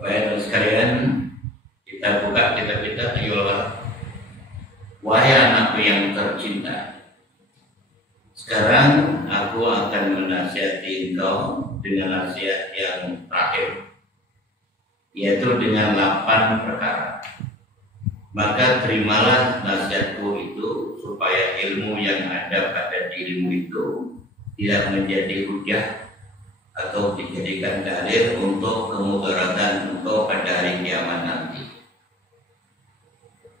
Baik sekalian, kita buka kitab kita. Ayolah, wahai anakku yang tercinta, sekarang aku akan menasihati engkau dengan nasihat yang terakhir, yaitu dengan 8 perkara. Maka terimalah nasihatku itu, supaya ilmu yang ada pada dirimu itu tidak menjadi hujah atau dijadikan dalil untuk kemudaratan engkau pada hari kiamat nanti.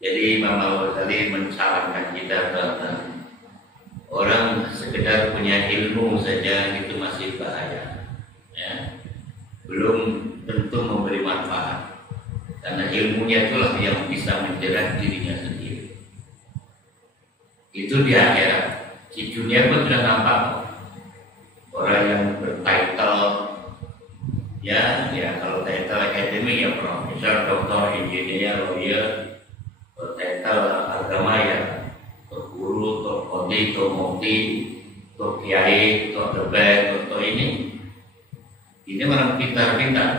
Jadi Imam Al-Ghazali mensarankan kita bahwa orang sekedar punya ilmu saja itu masih bahaya, ya. Belum tentu memberi manfaat, karena ilmunya itulah yang bisa menjerat dirinya sendiri. Itu di akhirat. Di dunia pun sudah nampak orang yang bertitle, ya kalau title akademik ya profesor, doktor, engineer, lawyer, title agama ya guru, kodi, mufti, kiai, debat, ini orang pintar-pintar.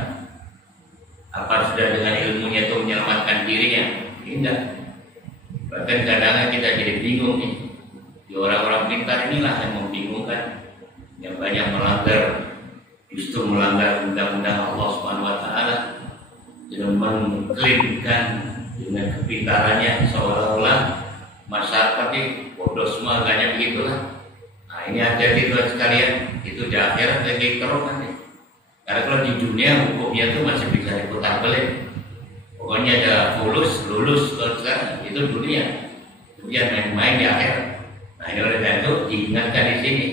Apa sudah dengan ilmunya itu menyelamatkan dirinya? Tidak. Bahkan kadang kita jadi bingung nih. Di orang-orang pintar inilah yang membingungkan, yang banyak justru melanggar undang-undang Allah SWT dengan mengklaimkan dengan kepintarannya seolah-olah masyarakat ini bodoh semua, agaknya begitulah. Nah, ini hati-hati Tuhan sekalian, itu di akhirat lagi teruk nanti. Karena kalau di dunia hukumnya itu masih bisa diputar balik. Pokoknya ada lulus kalau sekarang itu dunia. Kemudian main-main di akhirat. Nah, ini oleh karena itu diingatkan di sini,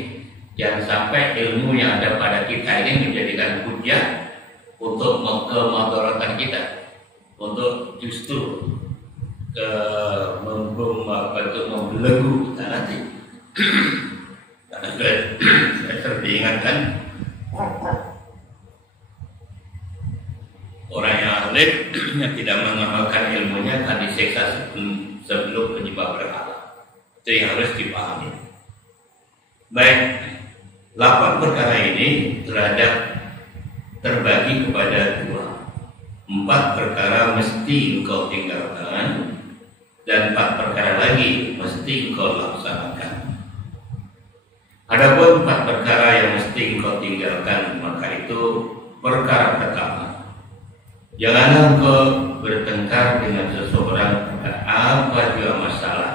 jangan sampai ilmu yang ada pada kita ini menjadikan hujah untuk kemudaratan kita, untuk justru membelenggu kita nanti. Karena saya sering diingatkan, orang yang alim yang tidak mengamalkan ilmunya akan disiksa sebelum penyembah berhala. Itu yang harus dipahami. Baik, 8 perkara ini terbagi kepada 2. 4 perkara mesti engkau tinggalkan, dan 4 perkara lagi mesti engkau laksanakan. Adapun 4 perkara yang mesti engkau tinggalkan, maka itu perkara pertama, janganlah engkau bertengkar dengan seseorang pada apa juga masalah,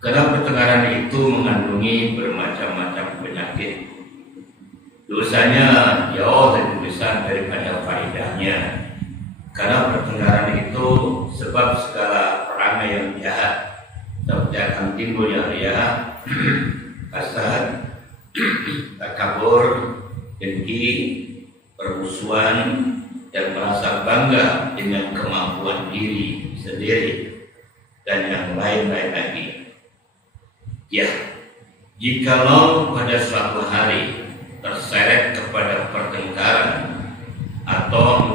karena pertengkaran itu mengandungi bermacam-macam penyakit. Dosanya jauh lebih besar daripada faedahnya, karena pertengkaran itu sebab segala perangai yang jahat, seperti akan timbul yang riya, hasad, takabur, dengki, permusuhan, dan merasa bangga dengan kemampuan diri sendiri, dan yang lain-lain lagi. Ya, jikalau pada suatu hari terseret kepada pertengkaran, atau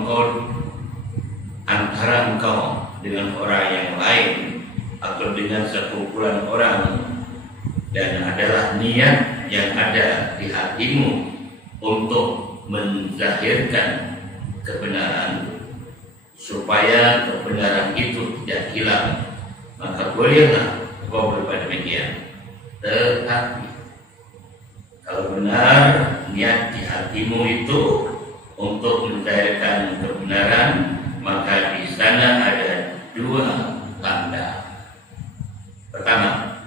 antara engkau dengan orang yang lain atau dengan sekumpulan orang, dan adalah niat yang ada di hatimu untuk menzahirkan kebenaran supaya kebenaran itu tidak hilang, maka bolehlah engkau berbuat demikian. Tetapi kalau benar niat di hatimu itu untuk menzahirkan kebenaran, maka di sana ada 2 tanda. Pertama,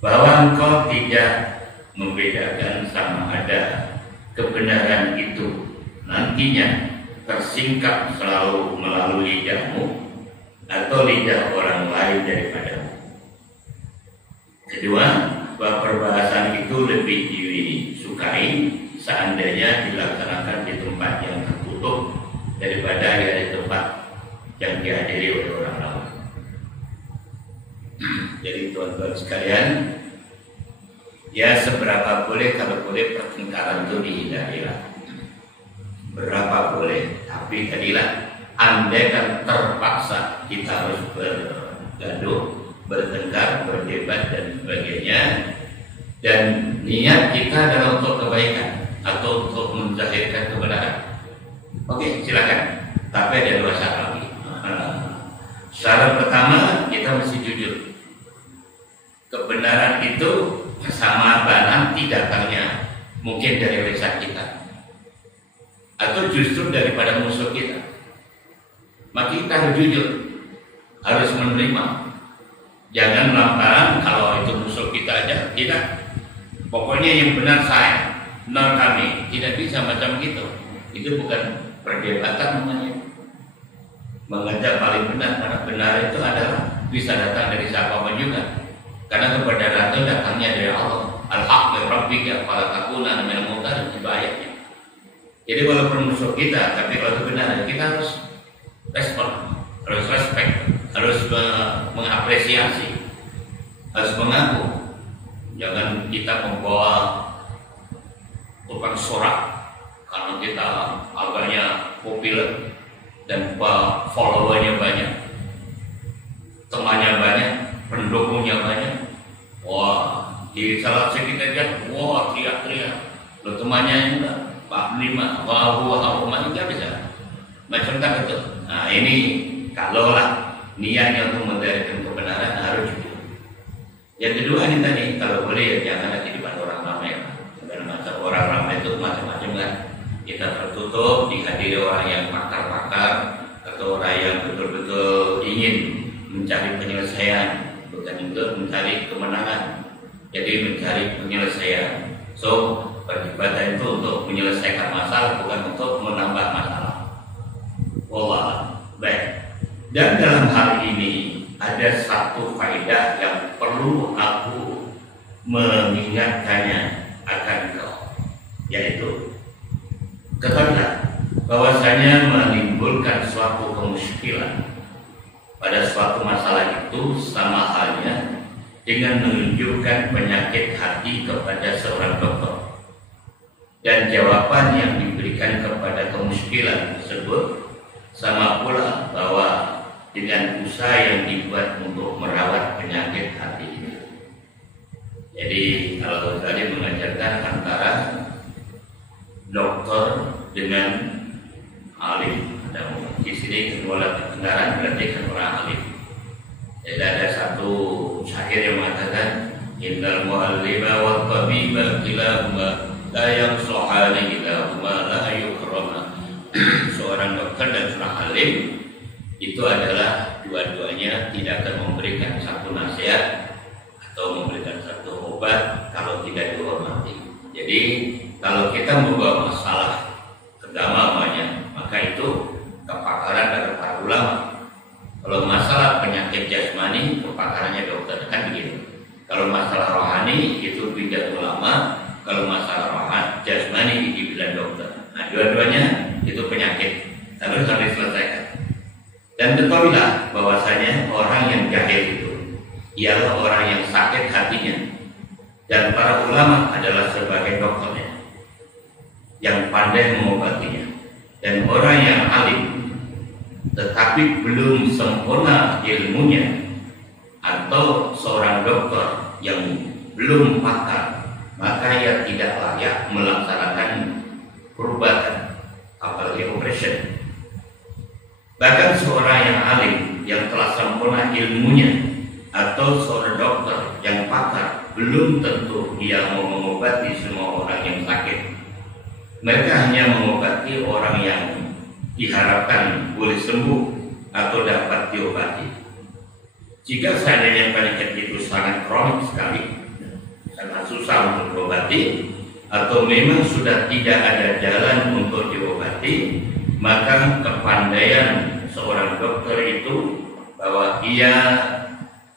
bahwa engkau tidak membedakan sama ada kebenaran itu nantinya tersingkap selalu melalui lidahmu atau lidah orang lain daripadamu. Kedua, bahwa perbahasan itu lebih disukai seandainya dilaksanakan di tempat yang tertutup daripada di tempat yang dihadiri oleh orang lain. Jadi tuan-tuan sekalian, ya seberapa boleh, kalau boleh pertengkaran itu dihindarilah. Berapa boleh, tapi tadilah andai kan terpaksa kita harus bergaduh, bertengkar, berdebat dan sebagainya, dan niat kita adalah untuk kebaikan atau untuk menzahirkan kebenaran, Oke, silakan. Tapi ada dua syarat lagi. Syarat pertama, kita mesti jujur. Kebenaran itu sama nanti datangnya mungkin dari lisan kita, atau justru daripada musuh kita. Maka kita harus jujur, harus menerima. Jangan lantaran kalau itu musuh kita aja, tidak. Pokoknya yang benar saya, benar kami, tidak bisa macam gitu. Itu bukan perdebatan namanya. Mengajak paling benar, karena benar itu adalah bisa datang dari siapapun juga. Karena kebenaran itu datangnya dari Allah. Al-haq min rabbika fala takuna minal mumtarin, itu ayatnya. Jadi walaupun musuh kita, tapi kalau itu benar, kita harus respon, harus respect, harus mengapresiasi, harus mengaku. Jangan kita membawa tukang sorak karena kita agamanya populer dan followernya banyak, temannya banyak, pendukungnya banyak. Wah, di salah kita lihat, wah teriak-teriak. Lo temannya enggak, Pak Lima, wah enggak bisa. Macam tak itu. Nah ini kalau lah niatnya untuk mendirikan kebenaran harus jujur. Yang kedua ini tadi, kalau boleh ya jangan nanti di depan orang ramai. Karena masa orang ramai itu macam-macam kan. Kita tertutup, dihadiri orang yang pakar-pakar atau orang yang betul-betul ingin mencari penyelesaian, bukan untuk mencari kemenangan. Jadi mencari penyelesaian. So peribadatan itu untuk menyelesaikan masalah, bukan untuk menambah masalah. Wallah, baik. Dan dalam hal ini ada satu faedah yang perlu aku mengingatkannya akan kau, yaitu ketahuilah bahwasanya menimbulkan suatu kemusykilan pada suatu masalah itu sama halnya dengan menunjukkan penyakit hati kepada seorang dokter. Dan jawaban yang diberikan kepada kemusykilan tersebut sama pula bahwa dengan usaha yang dibuat untuk merawat penyakit hati ini. Jadi kalau tadi mengajarkan antara dokter dengan alim. Dan di sini kedua kebenaran berarti kan orang alim. Jadi ada satu syair yang mengatakan innal muallima wa tabiba kilahuma la yansuhani kilahuma la yukrama. Seorang dokter dan seorang alim itu adalah dua-duanya tidak akan memberikan satu nasihat atau memberikan satu obat kalau tidak dihormati. Jadi kalau kita membawa masalah keagamaan, maka itu kepakaran dari para ulama. Kalau masalah penyakit jasmani, kepakarannya dokter, kan begitu. Kalau masalah rohani itu bidang ulama. Kalau masalah rohani jasmani di bidang dokter. Nah, dua-duanya itu penyakit, harus diselesaikan. Dan ketahuilah bahwasanya orang yang jahil itu ialah orang yang sakit hatinya, dan para ulama adalah sebagai dokternya yang pandai mengobatinya. Dan orang yang alim tetapi belum sempurna ilmunya, atau seorang dokter yang belum pakar, maka ia tidak layak melaksanakan perubatan, apalagi operation. Bahkan seorang yang alim yang telah sempurna ilmunya atau seorang dokter yang pakar belum tentu dia mau mengobati semua orang yang sakit. Mereka hanya mengobati orang yang diharapkan boleh sembuh atau dapat diobati. Jika seandainya penyakit itu sangat kronik sekali, sangat susah untuk diobati, atau memang sudah tidak ada jalan untuk diobati, maka kepandaian seorang dokter itu bahwa ia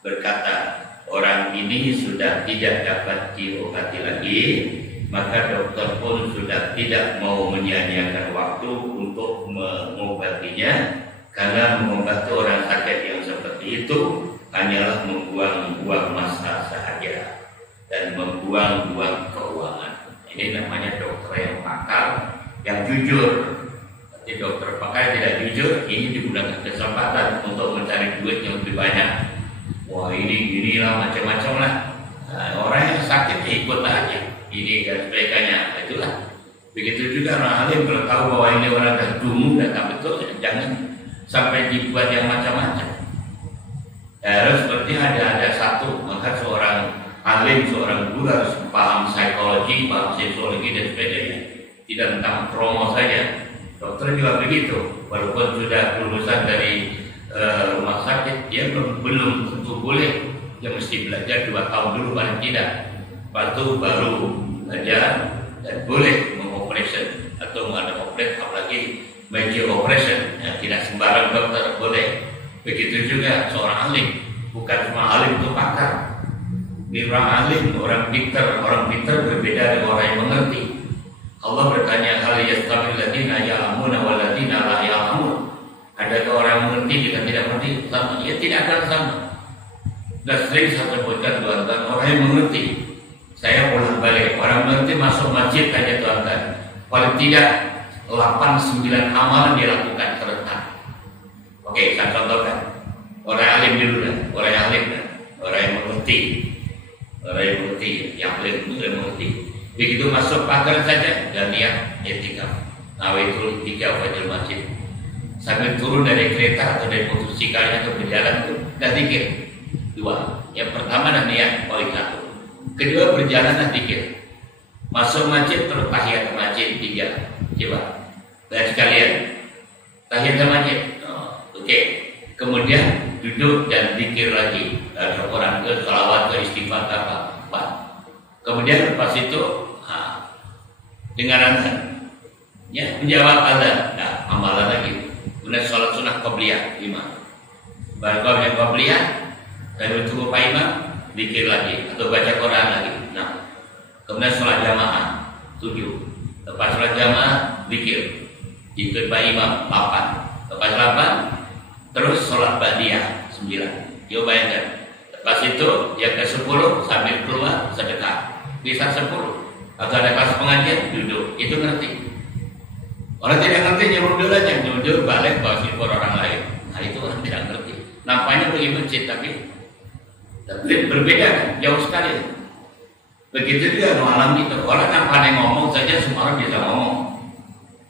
berkata orang ini sudah tidak dapat diobati lagi, maka dokter pun sudah tidak mau menyia-nyiakan waktu untuk mengobatinya, karena mengobati orang sakit yang seperti itu hanyalah membuang-buang masa saja dan membuang-buang keuangan. Ini namanya dokter yang pakar, yang jujur. Jadi dokter pakar tidak jujur, ini digunakan kesempatan untuk mencari duit yang lebih banyak. Wah inilah macam-macam lah. Nah, orang yang sakit ikut aja. Ini dan sebagainya, itulah. Begitu juga orang alim kalau tahu bahwa ini orang dah dungu, dah tak betul, ya jangan sampai dibuat yang macam-macam. Harus seperti ada satu, maka seorang alim, seorang guru harus paham psikologi, paham sosiologi dan sebagainya. Tidak tentang promo saja. Dokter juga begitu, walaupun sudah lulusan dari rumah sakit, dia belum tentu boleh. Dia mesti belajar 2 tahun dulu paling tidak. Lepas itu baru belajar dan boleh mengoperasi atau mengadakan operasi, apalagi major operation, ya, tidak sembarang dokter boleh. Begitu juga seorang alim, bukan cuma alim itu pakar. Ini orang alim, orang pintar berbeda dengan orang yang mengerti. Allah bertanya, hal yastawil ladina ya'lamuna wal ladina la ya'lamun. Adakah orang mengerti dengan tidak mengerti sama? Ya tidak akan sama. Dan sering saya sebutkan tuan-tuan, orang yang mengerti, saya pulang balik, orang mengerti masuk masjid saja tuan-tuan, paling tidak 8-9 amalan dia lakukan serentak. Oke, saya contohkan. Orang alim dulu kan, orang yang alim kan, orang yang mengerti, yang mengerti. Begitu masuk pagar saja dan niat etikaf. Nawaitul itikaf fil masjid. Sambil turun dari kereta atau dari motorsikalnya atau berjalan itu dan zikir. 2. Yang pertama dan niat poin 1. Kedua berjalan dan zikir. Masuk masjid terus tahiyat masjid 3. Coba. Dan sekalian tahiyat masjid. Oke. Kemudian duduk dan zikir lagi. Ada orang ke salawat ke istighfar apa? 4. Kemudian lepas itu dengar azan. Ya, menjawab azan. Nah, amalan lagi. Kemudian sholat sunnah qabliyah 5. Baru qabliyah dan tunggu Pak Imam zikir lagi atau baca Quran lagi. Nah, kemudian sholat jamaah 7. Lepas sholat jamaah zikir ikut Pak Imam 8. Lepas 8 terus sholat ba'diyah 9. Yo bayangkan. Lepas itu yang ke-10 sambil keluar sedekah. Bisa 10. Atau ada kelas pengajian duduk. Itu ngerti. Orang tidak ngerti nyuruh aja, nyuruh balik bawa sipur orang lain. Nah itu orang tidak ngerti. Nampaknya pergi masjid tapi berbeda kan, jauh sekali. Begitu juga malam itu. Orang yang pandai ngomong saja semua orang bisa ngomong.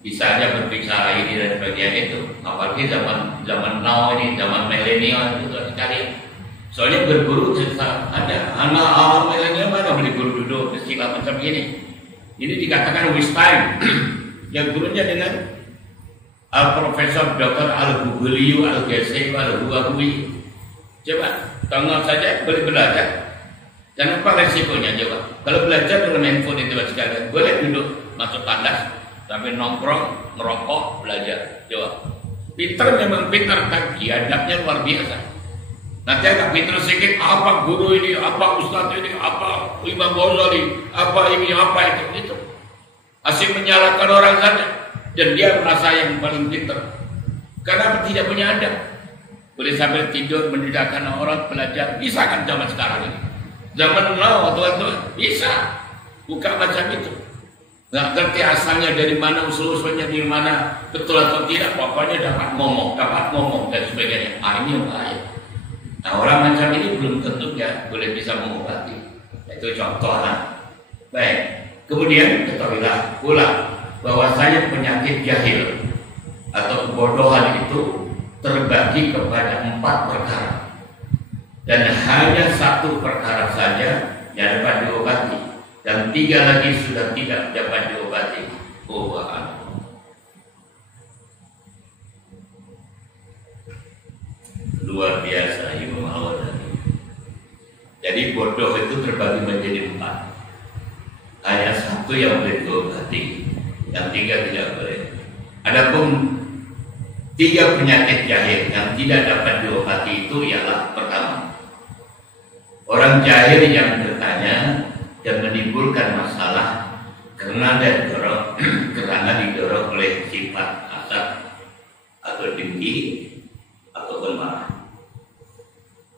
Bisa aja berbicara ini dan sebagainya itu. Apalagi zaman now ini, zaman milenial itu sekali. Soalnya berguru ada anak awal milenial mana boleh guru duduk istilah macam ini. Ini dikatakan waste time. Yang gurunya dengan Profesor Dr. Al-Bughliyu Al-Ghazali Al-Huwawi. Coba tengok saja boleh belajar. Dan apa resikonya coba? Kalau belajar dalam handphone itu sekalian, boleh duduk masuk tandas sambil nongkrong, ngerokok, belajar. Coba. Pintar memang pintar, tapi adabnya luar biasa. Nanti agak pintar sedikit, apa guru ini, apa ustaz ini, apa Imam Ghazali, apa ini, apa itu. Asyik menyalahkan orang saja. Dan dia merasa yang paling pintar. Karena tidak punya adab. Boleh sambil tidur mendidakkan orang belajar. Bisa kan zaman sekarang ini? Zaman now tuan-tuan bisa. Bukan macam itu. Nggak ngerti asalnya dari mana, usul-usulnya dari mana, betul atau tidak. Pokoknya dapat ngomong dan sebagainya. Ini yang bahaya. Nah orang macam ini belum tentu ya boleh bisa mengobati. Itu contoh. Baik. Kemudian ketahuilah pula bahwasanya penyakit jahil atau kebodohan itu terbagi kepada 4 perkara dan hanya 1 perkara saja yang dapat diobati dan 3 lagi sudah tidak dapat diobati. Luar biasa Imam Al-Ghazali. Jadi bodoh itu terbagi menjadi 4. Hanya 1 yang boleh diobati, yang 3 tidak boleh. Adapun 3 penyakit jahil yang tidak dapat diobati itu ialah pertama, orang jahil yang bertanya dan menimbulkan masalah karena didorong oleh sifat hasad atau dengki atau marah.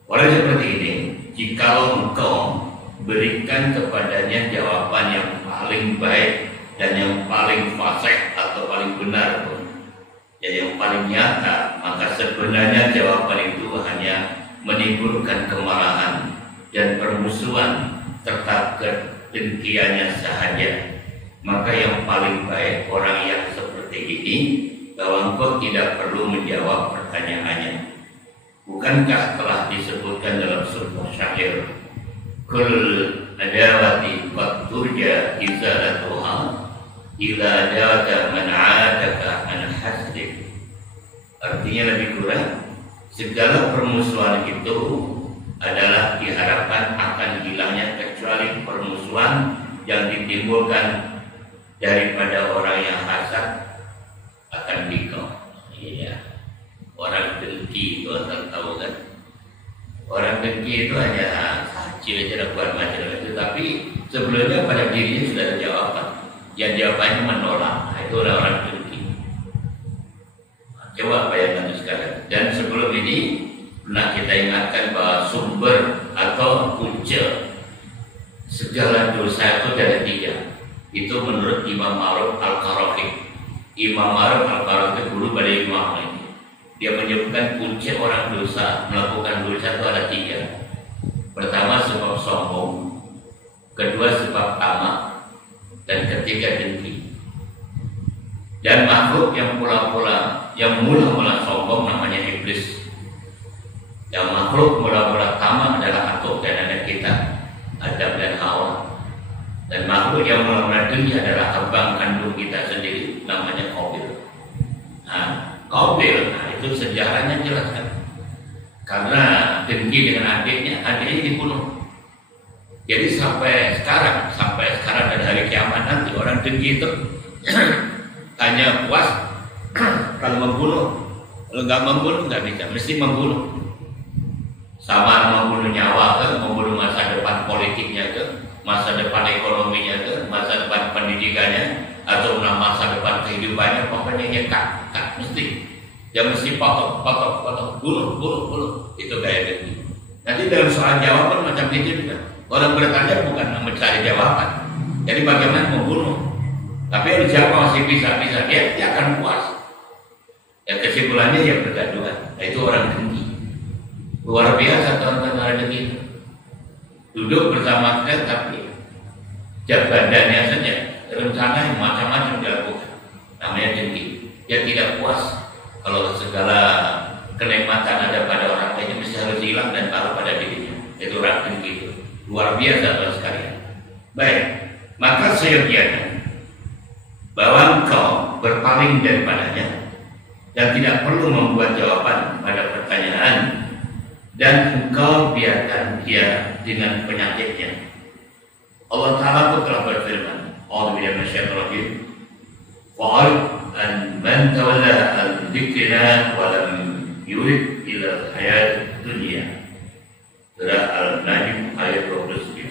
Orang seperti ini, jikalau engkau berikan kepadanya jawaban yang paling baik dan yang paling fasih atau paling benar pun, ya yang paling nyata, maka sebenarnya jawaban itu hanya menimbulkan kemarahan dan permusuhan serta kedengkiannya sahaja. maka yang paling baik orang yang seperti ini, bahwa engkau tidak perlu menjawab pertanyaannya. Bukankah telah disebutkan dalam sebuah syair, kul adawati qad turja izalatuha ila dawata man adaka an hasdik. Artinya lebih kurang, segala permusuhan itu adalah diharapkan akan hilangnya kecuali permusuhan yang ditimbulkan daripada orang yang hasad akan dikau. Iya. Orang dengki itu asal tahu kan. Orang dengki itu hanya kecil aja buat macam itu, tapi sebelumnya pada dirinya sudah ada jawaban. Yang jawabannya menolak. Nah, itu orang dengki. Nah, coba bayangkan sekarang. Dan sebelum ini pernah kita ingatkan bahwa sumber atau punca segala dosa itu ada 3. Itu menurut Imam Ma'ruf Al-Qarafi. Imam Ma'ruf Al-Qarafi itu guru pada Imam ini. Dia menyebutkan punca orang dosa melakukan dosa itu ada 3. Pertama sebab sombong, kedua sebab tamak, dan ketiga dengki. Dan makhluk yang mula-mula sombong namanya iblis. Yang makhluk mula-mula tamak adalah atuk dan anak kita, Adam dan Hawa. Dan makhluk yang mula-mula dengki adalah abang kandung kita sendiri, namanya Qabil. Nah, Qabil, itu sejarahnya jelas kan. Karena dengki dengan adiknya dibunuh. Jadi sampai sekarang dan hari kiamat nanti orang dengki itu hanya puas kalau membunuh. Kalau nggak membunuh nggak bisa, mesti membunuh. Sama membunuh nyawa ke, membunuh masa depan politiknya ke, masa depan ekonominya ke, masa depan pendidikannya, atau masa depan kehidupannya, pokoknya ya kak mesti. Dia mesti potong, bunuh. Itu gaya dengki. Nanti dalam soal jawaban macam itu juga. Orang bertanya bukan mencari jawaban. Jadi bagaimana membunuh? Tapi yang dijawab masih bisa, dia akan puas. Ya kesimpulannya ya bergaduhan. Nah, itu orang dengki. Luar biasa teman-teman orang dengki. Duduk bersama kita tapi badannya saja rencana yang macam-macam dilakukan. Namanya dengki. Dia tidak puas. Kalau segala kenikmatan ada pada orang lain mesti harus hilang dan taruh pada dirinya. Itu orang dengki itu. Luar biasa Bapak sekalian. Baik, maka seyogianya bahwa engkau berpaling daripadanya dan tidak perlu membuat jawaban pada pertanyaan, dan engkau biarkan dia dengan penyakitnya. Allah Ta'ala pun telah berfirman, A'udzubillahi minasyaitonir rajim. Wa'al an man tawalla an dzikrina wa lam yurid ila hayat dunya. Surah Al-Najm ayat 29.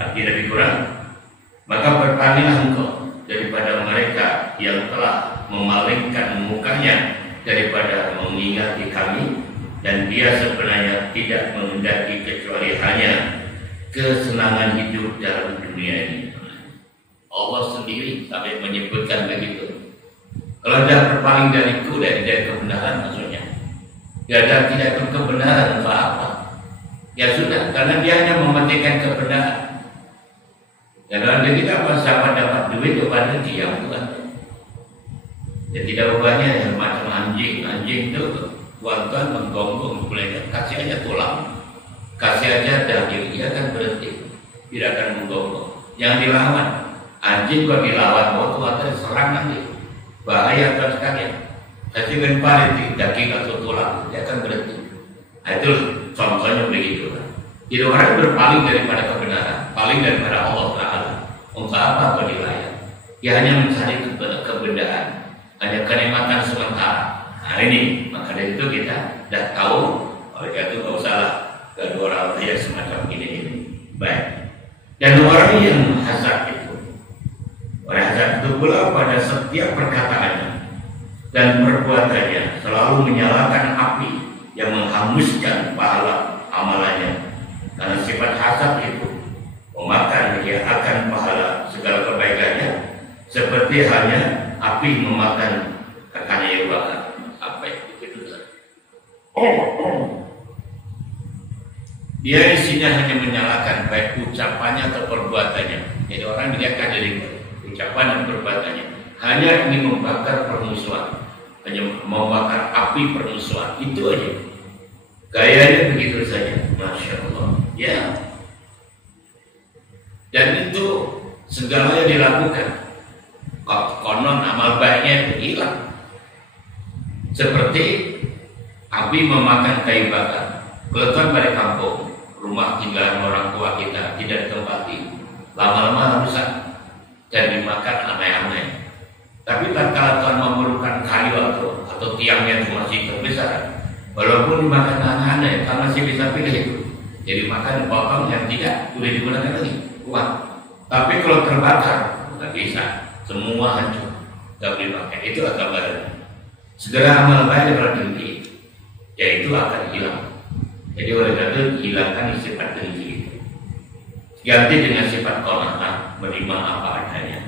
Artinya lebih kurang, maka berpalinglah engkau daripada mereka yang telah memalingkan mukanya daripada mengingati kami, dan dia sebenarnya tidak menghendaki kecuali hanya kesenangan hidup dalam dunia ini. Allah sendiri sampai menyebutkan begitu. Kalau dia berpaling dariku, dari kebenaran maksudnya, dia tidak kebenaran apa? Ya sudah, karena dia hanya mementingkan kebenaran. Dan kalau dia tidak sama dapat duit kepada dia, bukan? Ya tidak ubahnya yang macam anjing itu tuan-tuan menggonggong mulainya, kasih aja tulang, kasih aja daging, dia akan berhenti, tidak akan menggonggong. Yang dilawan, anjing kalau dilawan, mau tuan-tuan serang nanti, bahaya kan sekalian. Kasih lempar itu daging atau tulang, dia akan berhenti. Nah, itu contohnya begitu. Jadi orang berpaling daripada kebenaran, paling daripada Allah Ta'ala. Untuk apa dilayan? Dia hanya mencari kebenaran, hanya kenikmatan sementara. Nah ini, maka dari itu kita sudah tahu, oleh karena itu tidak usahlah kedua orang yang semacam ini. Baik. Dan orang yang hasad itu, orang hasad itu pula pada setiap perkataannya dan perbuatannya selalu menyalakan api yang menghanguskan pahala amalannya. Karena sifat hasad itu memakan dia akan pahala segala kebaikannya, seperti hanya api memakan kayu bakar. Apa itu? Dia isinya hanya menyalakan baik ucapannya atau perbuatannya. Jadi orang dilihatkan dari ucapan dan perbuatannya hanya ingin membakar permusuhan, hanya membakar api permusuhan, itu aja. Gayanya begitu saja, Masya Allah. Ya. Dan itu segalanya dilakukan. Konon amal baiknya itu hilang. Seperti api memakan kayu bakar. Kalau kan pada kampung, rumah tinggalan orang tua kita tidak ditempati, lama-lama rusak dan dimakan aneh-aneh. Tapi tatkala Tuhan memerlukan kayu atau tiang yang masih terbesar, walaupun dimakan aneh-aneh, Tuhan masih bisa pilih itu. Jadi makan potong yang tidak boleh digunakan lagi, kuat. Tapi kalau terbakar, nggak bisa. Semua hancur, nggak boleh pakai. Itu gambarannya. Segera amal baik berhenti, yaitu akan hilang. Jadi oleh karena itu hilangkan sifat dengki itu, ganti dengan sifat qanaah, menerima apa adanya.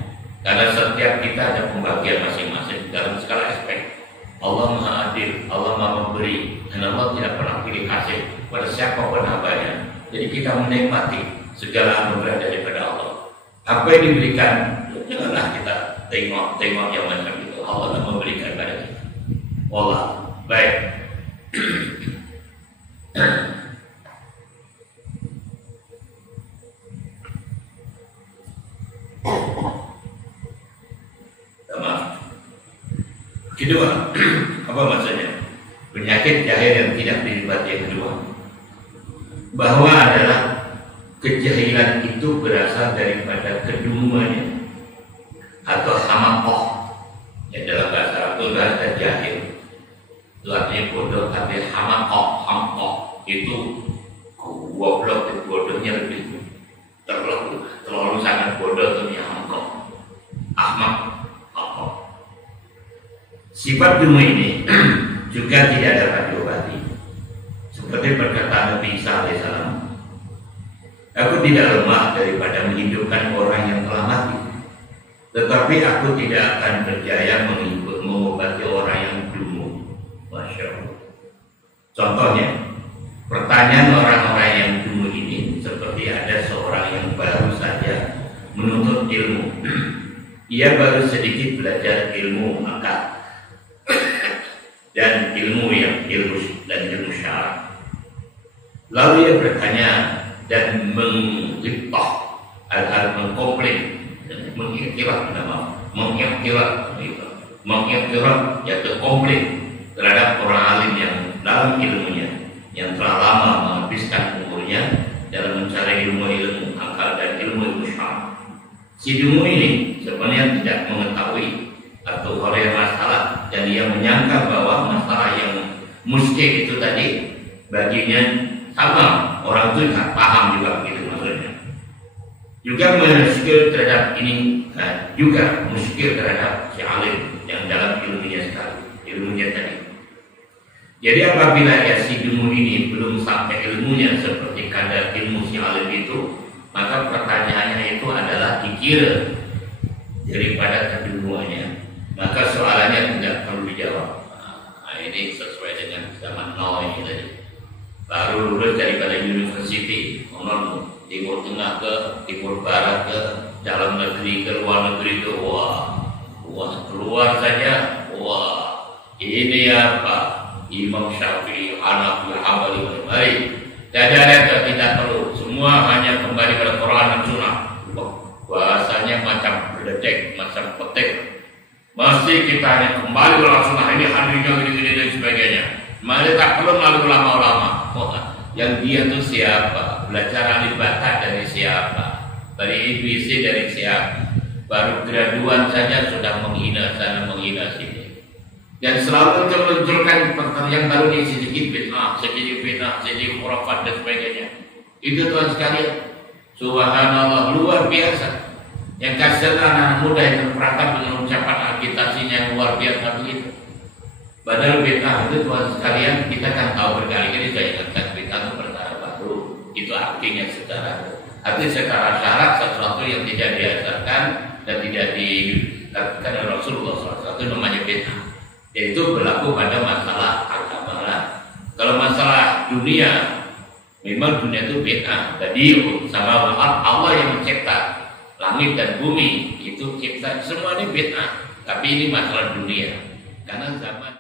Karena setiap kita ada pembagian masing-masing dalam segala aspek. Allah Maha Adil, Allah Maha Memberi, dan Allah tidak pernah pilih kasih pada siapapun hambanya. Jadi kita menikmati segala anugerah daripada Allah. Apa yang diberikan, janganlah kita tengok yang macam itu. Allah akan memberikan pada kita. Allah baik. Maaf. Kedua, apa maksudnya? Penyakit jahil yang tidak dilibat yang kedua, bahwa adalah kejahilan itu berasal daripada kedunguannya atau hamakoh, yang dalam bahasa Arab itu bahasa jahil. Itu artinya bodoh, tapi hamakoh itu goblok, bodohnya lebih terlalu sangat bodoh itu hamakoh, ahmak. Sifat dungu ini juga tidak dapat diobati. Seperti perkataan Nabi Isa alaihissalam, aku tidak lemah daripada menghidupkan orang yang telah mati, tetapi aku tidak akan berjaya mengobati orang yang dungu. Masya Allah. Contohnya, pertanyaan orang-orang yang dungu ini seperti ada seorang yang baru saja menuntut ilmu. Ia baru sedikit belajar ilmu akad dan ilmu syarak. Lalu ia bertanya dan mengkomplain, mengiktiraf yaitu komplain terhadap orang alim yang dalam ilmunya, yang telah lama menghabiskan umurnya dalam mencari ilmu akal dan ilmu syarak. Si dungu ini sebenarnya tidak mengetahui atau oleh masalah, dan dia menyangka bahwa masalah yang muskil itu tadi baginya sama, orang itu tidak paham juga begitu maksudnya. Juga muskil terhadap ini, juga muskil terhadap si alim yang dalam ilmunya tadi. Jadi apabila ya si dungu ini belum sampai ilmunya seperti kadar ilmu si alim itu, maka pertanyaannya itu adalah dikira daripada kedunguannya. Maka soalannya tidak perlu dijawab. Nah, ini sesuai dengan zaman now ini tadi. Baru lulus daripada university, timur tengah ke timur barat ke dalam negeri ke luar negeri itu, wah keluar saja, wah ini apa? Imam Syafi'i, Hanafi, Hambali, Malik. Tidak perlu. Semua hanya kembali pada Quran dan Sunnah. Bahasanya macam berdedek, macam petik. Masih kita hanya kembali langsung ini hadisnya gini dan sebagainya. Mari tak perlu melalui ulama-ulama. Yang dia itu siapa? Belajar alif bata dari siapa? Dari ABC dari siapa? Baru graduan saja sudah menghina sana menghina sini. Dan selalu menunjukkan pertanyaan baru ini sedikit fitnah, sedikit khurafat dan sebagainya. Itu Tuhan sekalian. Subhanallah, luar biasa. Yang kasihan anak muda yang terperangkap dengan ucapan agitasinya yang luar biasa begitu. Padahal bid'ah itu Tuhan sekalian, kita kan tahu berkali-kali saya ingatkan bid'ah itu perkara baru. Itu artinya secara syarat sesuatu yang tidak diajarkan dan tidak dilakukan oleh Rasulullah SAW, itu namanya bid'ah. Yaitu berlaku pada masalah agama lah. Kalau masalah dunia, memang dunia itu bid'ah. Jadi sama Allah yang mencipta. langit dan bumi itu cipta semua ini bid'ah, tapi ini masalah dunia karena zaman